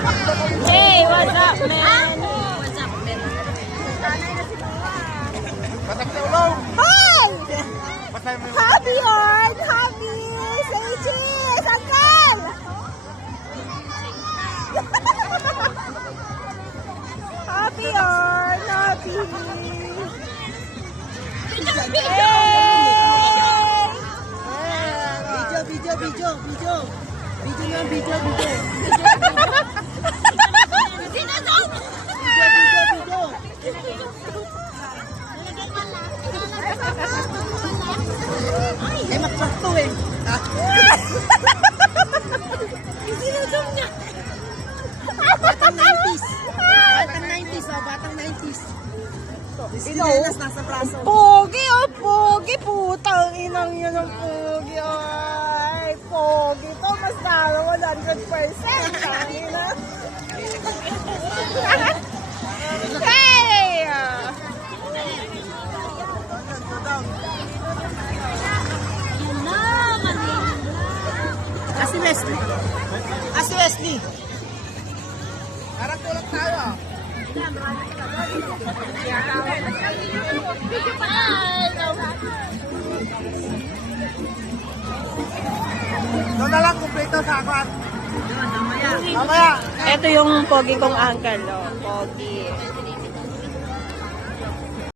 Hey, what's up, man? What's up, man? Hi! Happy on! Happy! Say cheese! Uncle! Happy on! Happy! Batang 90s. Batang 90s, oh. Batang 90s. Sinelas nasa braso. Pogi, oh, pogi, putang inang yun ang pogi, ay, pogi to, mas lalo 100%, tangina. Hey! Asi Wesley. Asi Wesley. Parang tulog tayo, ah. Doon na lang, kumpleto sa akin. Mamaya. Ito yung pogi kong uncle, oh, pogi.